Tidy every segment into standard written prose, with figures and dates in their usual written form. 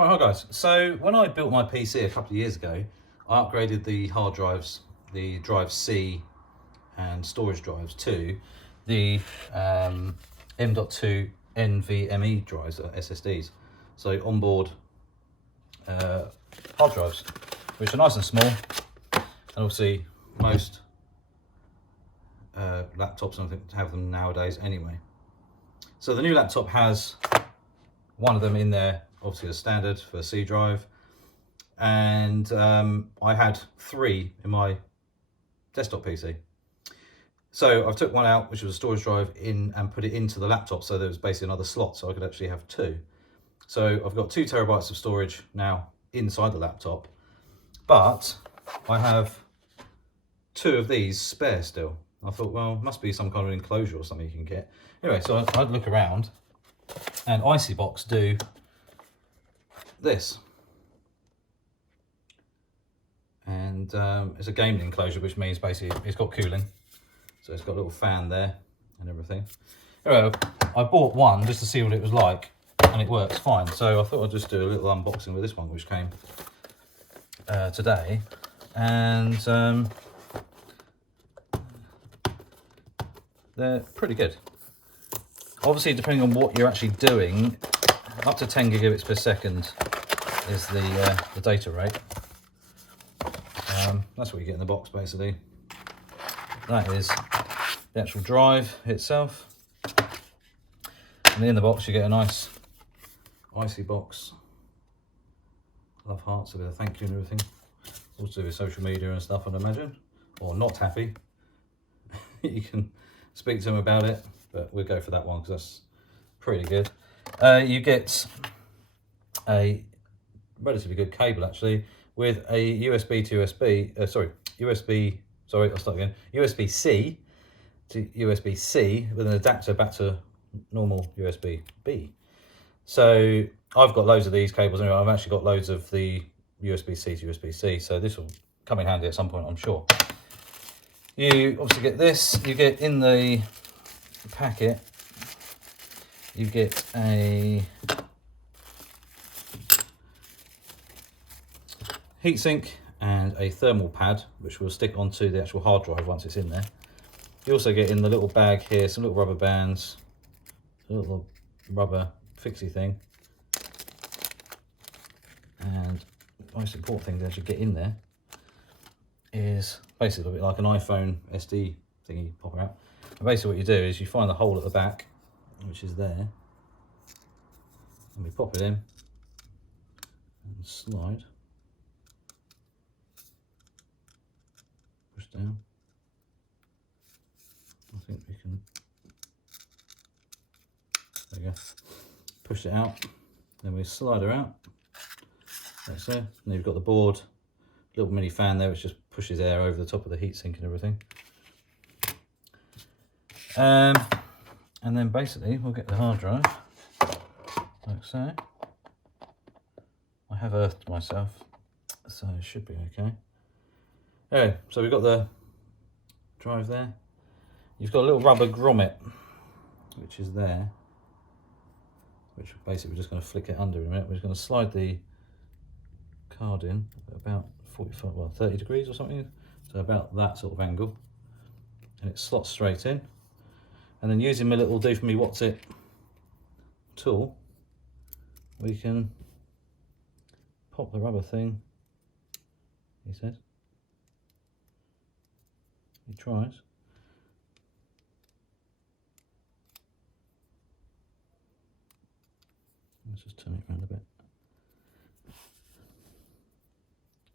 Right, hi guys. So when I built my PC a couple of years ago, I upgraded the hard drives, the drive C and storage drives to the M.2 NVMe drives, or SSDs. So onboard hard drives, which are nice and small, and obviously most laptops I think have them nowadays anyway. So the new laptop has one of them in there, obviously as standard for a C drive, and I had 3 in my desktop PC. So I've took one out, which was a storage drive, in and put it into the laptop, so there was basically another slot, so I could actually have 2. So I've got 2 terabytes of storage now inside the laptop, but I have 2 of these spare still. I thought, well, must be some kind of enclosure or something you can get. Anyway, so I'd look around, and Icybox do this. And it's a gaming enclosure, which means basically it's got cooling. So it's got a little fan there and everything. Anyway, I bought one just to see what it was like, and it works fine. So I thought I'd just do a little unboxing with this one, which came today. And they're pretty good. Obviously, depending on what you're actually doing, up to 10 gigabits per second is the data rate. That's what you get in the box, basically. That is the actual drive itself. And in the box, you get a nice Icybox love hearts, a bit of thank you and everything. Also with social media and stuff, I'd imagine. Or not happy. You can speak to them about it, but we'll go for that one because that's pretty good. You get a relatively good cable actually, with a USB to USB, USB-C to USB-C with an adapter back to normal USB-B. So I've got loads of these cables anyway. I've actually got loads of the USB-C to USB-C, so this will come in handy at some point, I'm sure. You obviously get this, you get in the packet, you get a heatsink and a thermal pad, which will stick onto the actual hard drive once it's in there. You also get in the little bag here some little rubber bands, a little rubber fixie thing, and the most important thing to actually get in there is basically a bit like an iPhone SD thingy you pop out. And basically what you do is you find the hole at the back, which is there, and we pop it in and slide. Push down. I think we can, there you go, push it out, then we slide her out, like so. And then you've got the board, little mini fan there which just pushes air over the top of the heatsink and everything. And then basically we'll get the hard drive, like so. I have earthed myself, so it should be okay. Anyway, so we've got the drive there. You've got a little rubber grommet, which is there, which basically we're just going to flick it under in a minute. We're just going to slide the card in at about 45, well, 30 degrees or something, so about that sort of angle, and it slots straight in. And then using my little do for me what's it tool, we can pop the rubber thing, he said. He tries. Let's just turn it around a bit.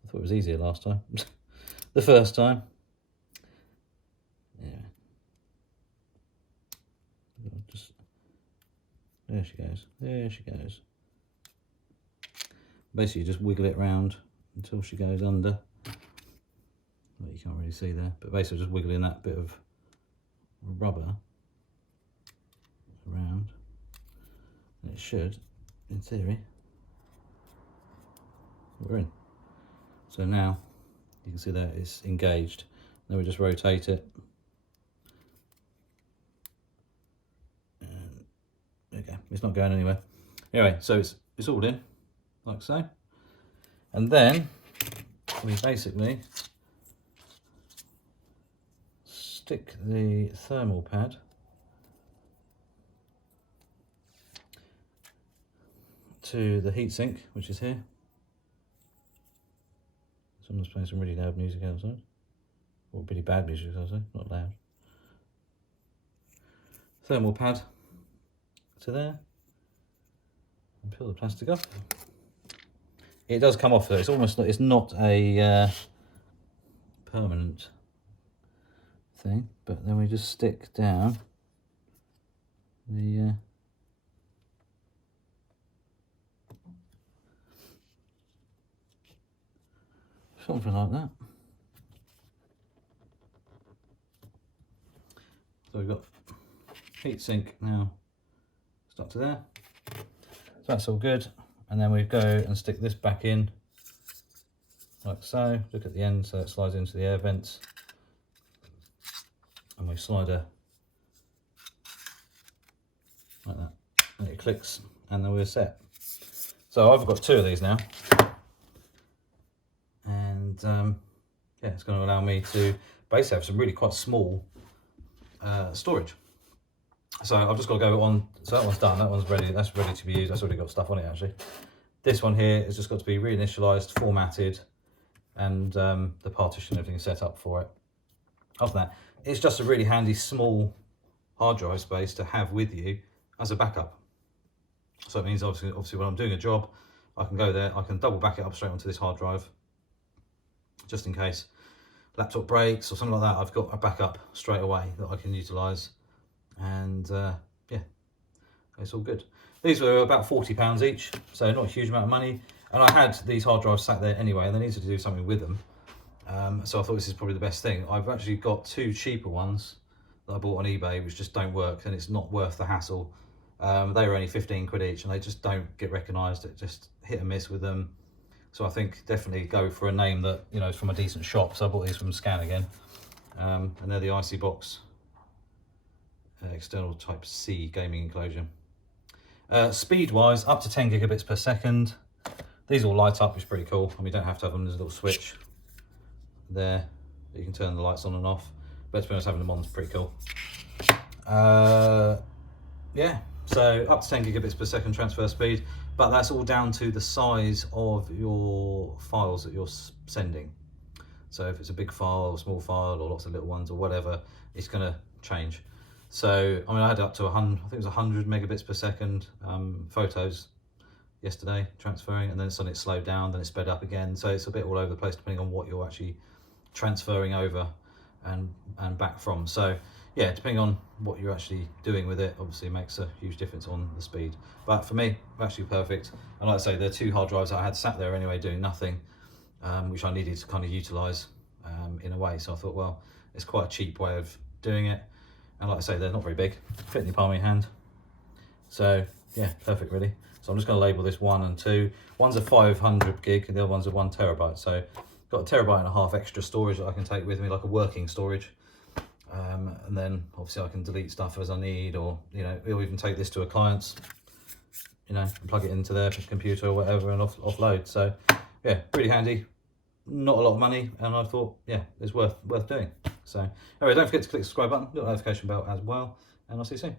I thought it was easier last time. The first time. Yeah. Just, there she goes. There she goes. Basically, just wiggle it round until she goes under. Well, you can't really see there, but basically just wiggling that bit of rubber around, and it should, in theory, we're in. So now you can see that it's engaged. Then we just rotate it, and there you go. It's not going anywhere. Anyway, so it's all in. like so. And then we basically stick the thermal pad to the heatsink, which is here. Someone's playing some really loud music outside. Or really bad music, I'll say, not loud. Thermal pad to there. And peel the plastic off. It does come off though, it's almost like it's not a permanent thing, but then we just stick down the something like that. So we've got heatsink now stuck to there. So that's all good. And then we go and stick this back in like so. Look at the end so it slides into the air vents. And we slide her like that. And it clicks and then we're set. So I've got 2 of these now. And yeah, it's going to allow me to basically have some really quite small storage. So I've just got to go on, so that one's done, that one's ready, that's ready to be used, that's already got stuff on it actually. This one here has just got to be reinitialized, formatted, and the partition and everything set up for it. After that, it's just a really handy small hard drive space to have with you as a backup. So it means obviously when I'm doing a job, I can go there, I can double back it up straight onto this hard drive, just in case laptop breaks or something like that. I've got a backup straight away that I can utilize. And yeah, it's all good. These were about £40 each, so not a huge amount of money. And I had these hard drives sat there anyway, and I needed to do something with them. So I thought this is probably the best thing. I've actually got 2 cheaper ones that I bought on eBay, which just don't work, and it's not worth the hassle. They were only 15 quid each, and they just don't get recognised. It just hit and miss with them. So I think definitely go for a name that, you know, is from a decent shop. So I bought these from Scan Again, and they're the IC Box external type C gaming enclosure. Speed wise, up to 10 gigabits per second. These all light up, which is pretty cool, and we don't have to have them. There's a little switch there that you can turn the lights on and off, but to be honest, having them on is pretty cool. Yeah, so up to 10 gigabits per second transfer speed, but that's all down to the size of your files that you're sending. So if it's a big file or a small file or lots of little ones or whatever, it's going to change. So I mean, I had up to 100, I think it was 100 megabits per second photos yesterday transferring, and then suddenly it slowed down, then it sped up again. So it's a bit all over the place depending on what you're actually transferring over and back from. So yeah, depending on what you're actually doing with it, obviously makes a huge difference on the speed. But for me, actually perfect. And like I say, there are 2 hard drives that I had sat there anyway doing nothing, which I needed to kind of utilize in a way. So I thought, well, it's quite a cheap way of doing it. And like I say, they're not very big, fit in the palm of your hand. So yeah, perfect really. So I'm just going to label this 1 and 2. One's a 500 gig and the other one's a 1 terabyte. So got a terabyte and a half extra storage that I can take with me, like a working storage. And then obviously I can delete stuff as I need, or, you know, we'll even take this to a client's, you know, and plug it into their computer or whatever and offload. So yeah, really handy. Not a lot of money, and I thought, yeah, it's worth doing. So anyway, don't forget to click the subscribe button, little notification bell as well, and I'll see you soon.